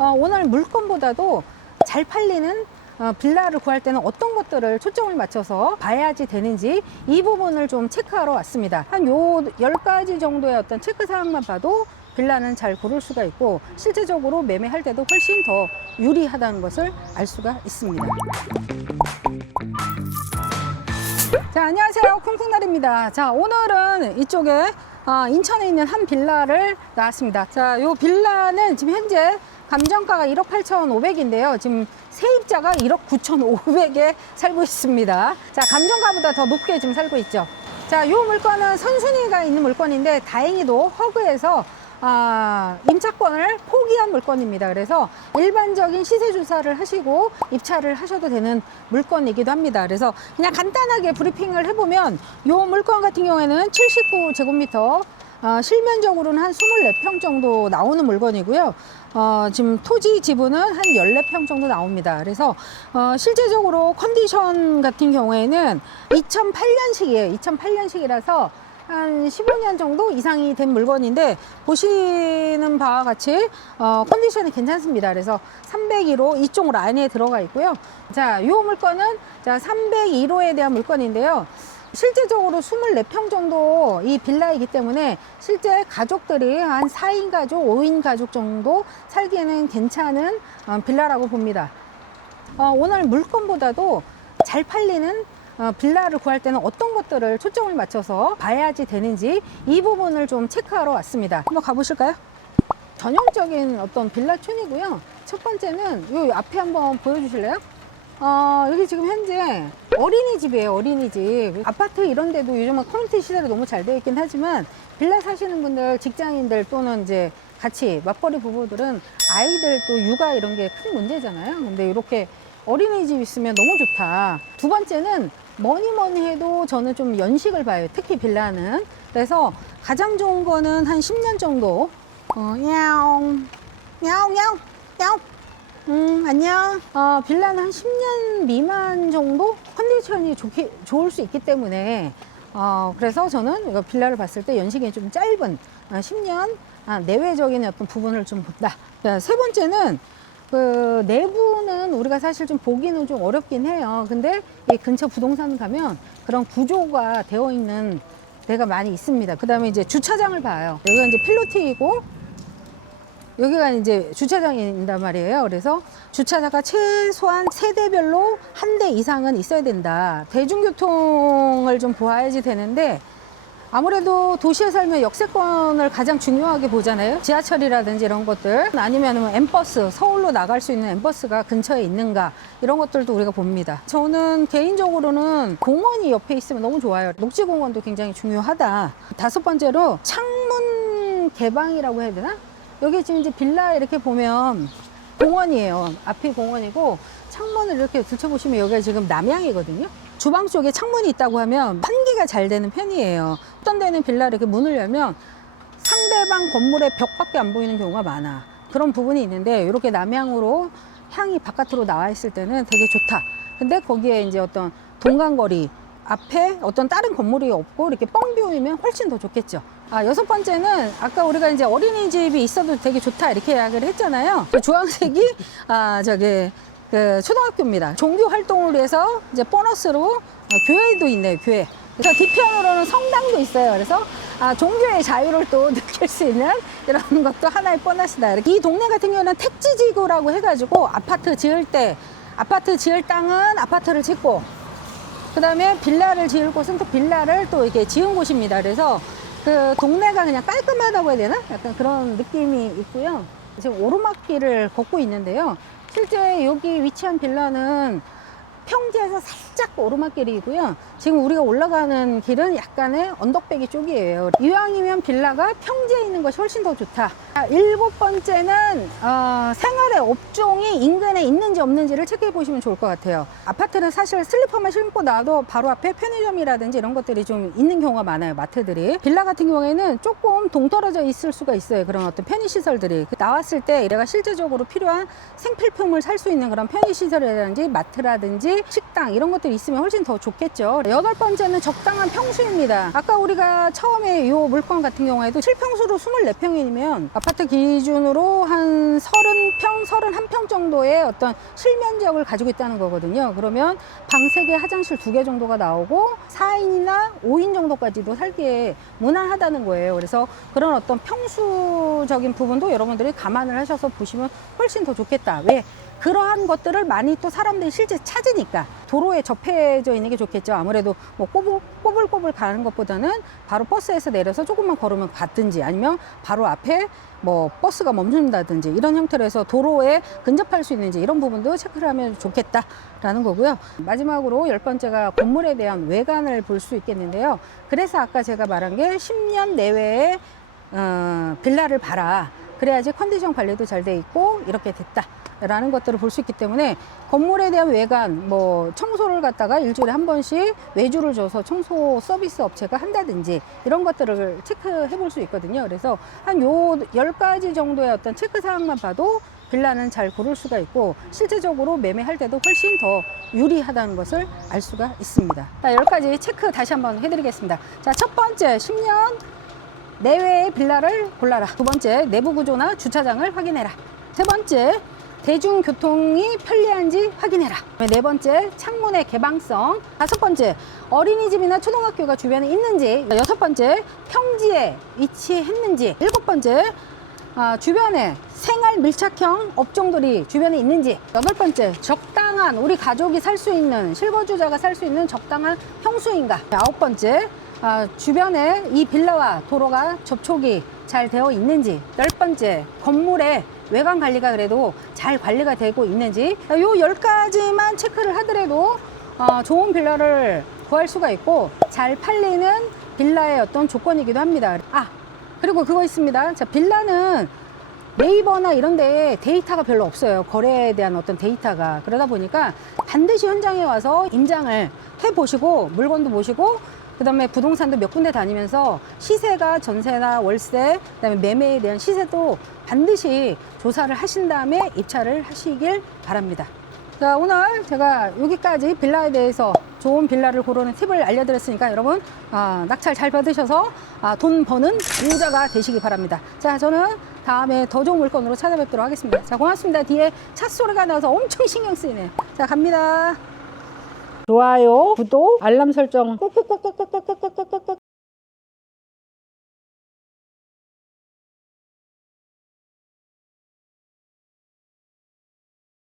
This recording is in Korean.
오늘 물건보다도 잘 팔리는 빌라를 구할 때는 어떤 것들을 초점을 맞춰서 봐야지 되는지 이 부분을 좀 체크하러 왔습니다. 한 요 10가지 정도의 어떤 체크 사항만 봐도 빌라는 잘 고를 수가 있고 실제적으로 매매할 때도 훨씬 더 유리하다는 것을 알 수가 있습니다. 자, 안녕하세요. 쿵쿵날입니다. 자, 오늘은 이쪽에 인천에 있는 한 빌라를 나왔습니다. 자, 요 빌라는 지금 현재 감정가가 1억 8,500인데요. 지금 세입자가 1억 9,500에 살고 있습니다. 자, 감정가보다 더 높게 지금 살고 있죠. 자, 요 물건은 선순위가 있는 물건인데 다행히도 허그에서 임차권을 포기한 물건입니다. 그래서 일반적인 시세 조사를 하시고 입찰을 하셔도 되는 물건이기도 합니다. 그래서 그냥 간단하게 브리핑을 해보면 이 물건 같은 경우에는 79제곱미터, 실면적으로는 한 24평 정도 나오는 물건이고요. 지금 토지 지분은 한 14평 정도 나옵니다. 그래서 실제적으로 컨디션 같은 경우에는 2008년식이에요. 2008년식이라서 한 15년 정도 이상이 된 물건인데 보시는 바와 같이 컨디션이 괜찮습니다. 그래서 301호 이쪽 라인에 들어가 있고요. 자, 이 물건은 301호에 대한 물건인데요. 실제적으로 24평 정도 이 빌라이기 때문에 실제 가족들이 한 4인 가족, 5인 가족 정도 살기에는 괜찮은 빌라라고 봅니다. 오늘 물건보다도 잘 팔리는 빌라를 구할 때는 어떤 것들을 초점을 맞춰서 봐야지 되는지 이 부분을 좀 체크하러 왔습니다. 한번 가보실까요? 전형적인 어떤 빌라촌이고요. 첫 번째는 요 앞에 한번 보여주실래요? 여기 지금 현재 어린이집이에요. 어린이집. 아파트 이런 데도 요즘은 커뮤니티 시설이 너무 잘 되어 있긴 하지만 빌라 사시는 분들, 직장인들 또는 이제 같이 맞벌이 부부들은 아이들 또 육아 이런 게 큰 문제잖아요. 근데 이렇게 어린이집 있으면 너무 좋다. 두 번째는 뭐니 해도 저는 좀 연식을 봐요. 특히 빌라는. 그래서 가장 좋은 거는 한 10년 정도. 야옹. 야옹, 야옹, 야옹. 안녕. 빌라는 한 10년 미만 정도 컨디션이 좋을 수 있기 때문에 그래서 저는 이거 빌라를 봤을 때 연식이 좀 짧은 10년 내외적인 어떤 부분을 좀 본다. 자, 세 번째는 그 내부는 우리가 사실 좀 보기는 좀 어렵긴 해요. 근데 이 근처 부동산 가면 그런 구조가 되어 있는 데가 많이 있습니다. 그 다음에 이제 주차장을 봐요. 여기가 이제 필로티이고 여기가 이제 주차장인단 말이에요. 그래서 주차장가 최소한 세대별로 한 대 이상은 있어야 된다. 대중교통을 좀 보아야지 되는데 아무래도 도시에 살면 역세권을 가장 중요하게 보잖아요. 지하철이라든지 이런 것들 아니면 M버스, 서울로 나갈 수 있는 M버스가 근처에 있는가 이런 것들도 우리가 봅니다. 저는 개인적으로는 공원이 옆에 있으면 너무 좋아요. 녹지공원도 굉장히 중요하다. 다섯 번째로 창문 개방이라고 해야 되나? 여기 지금 이제 빌라 이렇게 보면 공원이에요. 앞이 공원이고 창문을 이렇게 들춰보시면 여기가 지금 남향이거든요. 주방 쪽에 창문이 있다고 하면 환기가 잘 되는 편이에요. 어떤 데는 빌라 이렇게 문을 열면 상대방 건물의 벽밖에 안 보이는 경우가 많아. 그런 부분이 있는데 이렇게 남향으로 향이 바깥으로 나와 있을 때는 되게 좋다. 근데 거기에 이제 어떤 동간거리 앞에 어떤 다른 건물이 없고 이렇게 뻥 비우면 훨씬 더 좋겠죠. 여섯 번째는 아까 우리가 이제 어린이집이 있어도 되게 좋다 이렇게 이야기를 했잖아요. 주황색이 그 초등학교입니다. 종교 활동을 위해서 이제 보너스로 교회도 있네요. 교회. 그래서 뒤편으로는 성당도 있어요. 그래서 종교의 자유를 또 느낄 수 있는 이런 것도 하나의 보너스다. 이 동네 같은 경우는 택지지구라고 해가지고 아파트 지을 때 아파트 지을 땅은 아파트를 짓고 그 다음에 빌라를 지을 곳은 또 빌라를 또 이렇게 지은 곳입니다. 그래서 그 동네가 그냥 깔끔하다고 해야 되나? 약간 그런 느낌이 있고요. 지금 오르막길을 걷고 있는데요. 실제 여기 위치한 빌라는 평지에서 살짝 오르막길이고요. 지금 우리가 올라가는 길은 약간의 언덕배기 쪽이에요. 이왕이면 빌라가 평지에 있는 것이 훨씬 더 좋다. 일곱 번째는 생활의 업종이 인근에 있는지 없는지를 체크해 보시면 좋을 것 같아요. 아파트는 사실 슬리퍼만 신고 나도 바로 앞에 편의점이라든지 이런 것들이 좀 있는 경우가 많아요. 마트들이. 빌라 같은 경우에는 조금 동떨어져 있을 수가 있어요. 그런 어떤 편의시설들이 나왔을 때 내가 실제적으로 필요한 생필품을 살 수 있는 그런 편의시설이라든지 마트라든지 식당 이런 것들이 있으면 훨씬 더 좋겠죠. 여덟 번째는 적당한 평수입니다. 아까 우리가 처음에 이 물건 같은 경우에도 7평수로 24평이면 아파트 기준으로 한 30평, 31평 정도의 어떤 실면적을 가지고 있다는 거거든요. 그러면 방 3개, 화장실 2개 정도가 나오고 4인이나 5인 정도까지도 살기에 무난하다는 거예요. 그래서 그런 어떤 평수적인 부분도 여러분들이 감안을 하셔서 보시면 훨씬 더 좋겠다. 왜? 그러한 것들을 많이 또 사람들이 실제 찾으니까 도로에 접해져 있는 게 좋겠죠. 아무래도 뭐 꼬불꼬불 가는 것보다는 바로 버스에서 내려서 조금만 걸으면 갔든지 아니면 바로 앞에 뭐 버스가 멈춘다든지 이런 형태로 해서 도로에 근접할 수 있는지 이런 부분도 체크를 하면 좋겠다라는 거고요. 마지막으로 10번째가 건물에 대한 외관을 볼 수 있겠는데요. 그래서 아까 제가 말한 게 10년 내외에 빌라를 봐라. 그래야지 컨디션 관리도 잘 돼 있고 이렇게 됐다 라는 것들을 볼 수 있기 때문에 건물에 대한 외관, 뭐 청소를 갖다가 일주일에 한 번씩 외주를 줘서 청소 서비스 업체가 한다든지 이런 것들을 체크해 볼 수 있거든요. 그래서 한 요 10가지 정도의 어떤 체크 사항만 봐도 빌라는 잘 고를 수가 있고 실제적으로 매매할 때도 훨씬 더 유리하다는 것을 알 수가 있습니다. 자, 10가지 체크 다시 한번 해드리겠습니다. 자, 첫 번째, 10년 내외의 빌라를 골라라. 두 번째, 내부 구조나 주차장을 확인해라. 세 번째, 대중교통이 편리한지 확인해라. 네 번째, 창문의 개방성. 다섯 번째, 어린이집이나 초등학교가 주변에 있는지. 여섯 번째, 평지에 위치했는지. 일곱 번째, 주변에 생활 밀착형 업종들이 주변에 있는지. 여덟 번째, 적당한 우리 가족이 살 수 있는, 실거주자가 살 수 있는 적당한 평수인가. 아홉 번째, 주변에 이 빌라와 도로가 접촉이 잘 되어 있는지. 열 번째, 건물의 외관 관리가 그래도 잘 관리가 되고 있는지. 요 10가지만 체크를 하더라도 좋은 빌라를 구할 수가 있고 잘 팔리는 빌라의 어떤 조건이기도 합니다. 그리고 그거 있습니다. 자, 빌라는 네이버나 이런 데에 데이터가 별로 없어요. 거래에 대한 어떤 데이터가. 그러다 보니까 반드시 현장에 와서 임장을 해보시고 물건도 보시고 그 다음에 부동산도 몇 군데 다니면서 시세가 전세나 월세, 그 다음에 매매에 대한 시세도 반드시 조사를 하신 다음에 입찰을 하시길 바랍니다. 자, 오늘 제가 여기까지 빌라에 대해서 좋은 빌라를 고르는 팁을 알려드렸으니까 여러분 낙찰 잘 받으셔서 돈 버는 부자가 되시기 바랍니다. 자, 저는 다음에 더 좋은 물건으로 찾아뵙도록 하겠습니다. 자, 고맙습니다. 뒤에 차 소리가 나서 엄청 신경 쓰이네요. 자, 갑니다. 좋아요, 구독, 알람 설정 꾹꾹꾹꾹꾹꾹꾹꾹꾹